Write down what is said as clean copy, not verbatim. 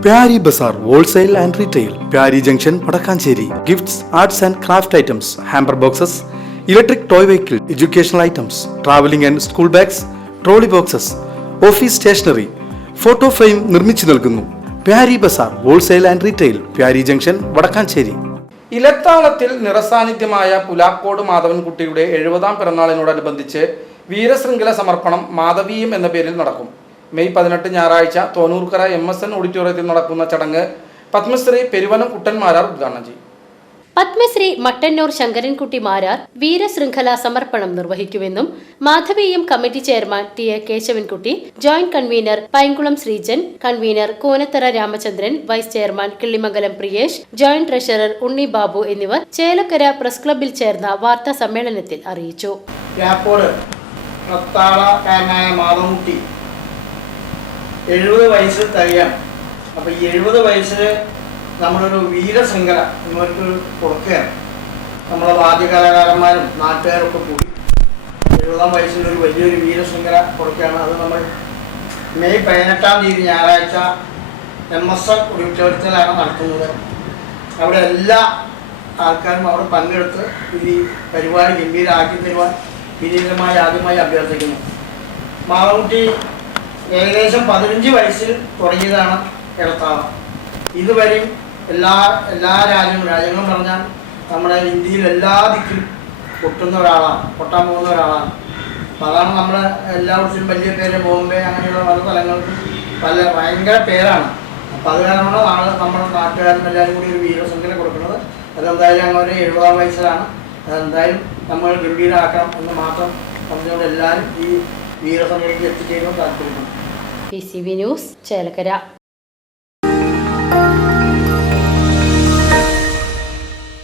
Pyari Bazaar Wholesale and Retail, Pyari Junction, Padakkancherry. Gifts, arts and craft items, hamper boxes, electric toy vehicle, educational items, traveling and school bags, trolley boxes, office stationery, photo frame നിർമ്മിച്ചു നൽകുന്നു. Pyari Bazaar Wholesale and Retail, Pyari Junction, Padakkancherry. ഇലത്താളത്തിൽ നിറസാന്നിധ്യമായ Pulakode മാധവൻകുട്ടിയുടെ 70-ാം പിറന്നാളിനോടനുബന്ധിച്ച് വീരശൃംഖല സമർപ്പണം മാധവീയം എന്ന പേരിൽ നടക്കും. May 18 ഞായറാഴ്ച Thonnurkara MSN ഓഡിറ്റോറിയത്തിൽ നടക്കുന്ന ചടങ്ങ് പത്മശ്രീ പെരുവനം കുട്ടന്മാരാർ ഉദ്ഘാടനം ചെയ്യും. പത്മശ്രീ മട്ടന്നൂർ ശങ്കരൻകുട്ടി മാരാർ വീരശൃംഖല സമർപ്പണം നിർവഹിക്കുമെന്നും Madhaveeyam committee chairman T A. Kesavankutty, joint convener Painkulam Sreejan, convener Konathara Ramachandran, vice chairman Killimangalam Priyesh, joint treasurer Unni Babu എന്നിവർ ചേലക്കര പ്രസ് ക്ലബ്ബിൽ ചേർന്ന വാർത്താ സമ്മേളനത്തിൽ അറിയിച്ചു. 70 വയസ്സ് കഴിയാണ്. അപ്പോൾ ഈ 70 വയസ്സിൽ നമ്മളൊരു വീരശൃംഖല ഇവർക്ക് കൊടുക്കുകയാണ്. നമ്മളെ വാദ്യകലാകാരന്മാരും നാട്ടുകാരൊക്കെ കൂടി 70-ാം വയസ്സിലൊരു വലിയൊരു വീരശൃംഖല കൊടുക്കുകയാണ്. അത് നമ്മൾ മെയ് 18-ാം തീയതി ഞായറാഴ്ച MSN ഓഡിറ്റോറിയത്തിലാണ് നടത്തുന്നത്. അവിടെ എല്ലാ ആൾക്കാരും അവിടെ പങ്കെടുത്ത് ഈ പരിപാടി ഗംഭീരമാക്കി തരുവാൻ വിനീതമായി ആദ്യമായി അഭ്യർത്ഥിക്കുന്നു. മാധവൻകുട്ടി ഏകദേശം 15 വയസ്സിൽ തുടങ്ങിയതാണ് ഇലത്താളം. ഇതുവരെയും എല്ലാ രാജ്യങ്ങളും പറഞ്ഞാൽ നമ്മുടെ ഇന്ത്യയിൽ എല്ലാ ദിക്കിലും പൊട്ടാൻ പോകുന്ന ഒരാളാണ്. അപ്പം അതാണ് നമ്മുടെ എല്ലാവർക്കും വലിയ പേര്. ബോംബെ അങ്ങനെയുള്ള പല സ്ഥലങ്ങൾക്കും ഭയങ്കര പേരാണ്. അപ്പം അത് കാരണമാണ് നമ്മുടെ നാട്ടുകാരും എല്ലാവരും കൂടി ഒരു വീരശൃംഖല കൊടുക്കുന്നത്. അതെന്തായാലും അങ്ങനെ 70-ാം വയസ്സിലാണ്. അതെന്തായാലും നമ്മൾ ഗംഭീരമാക്കണം എന്ന് മാത്രം പറഞ്ഞുകൊണ്ട് എല്ലാവരും ഈ വീരശൃംഖലയ്ക്ക് എത്തിച്ചേരുവാൻ താല്പര്യപ്പെടുന്നു. PCV news Chelakkara.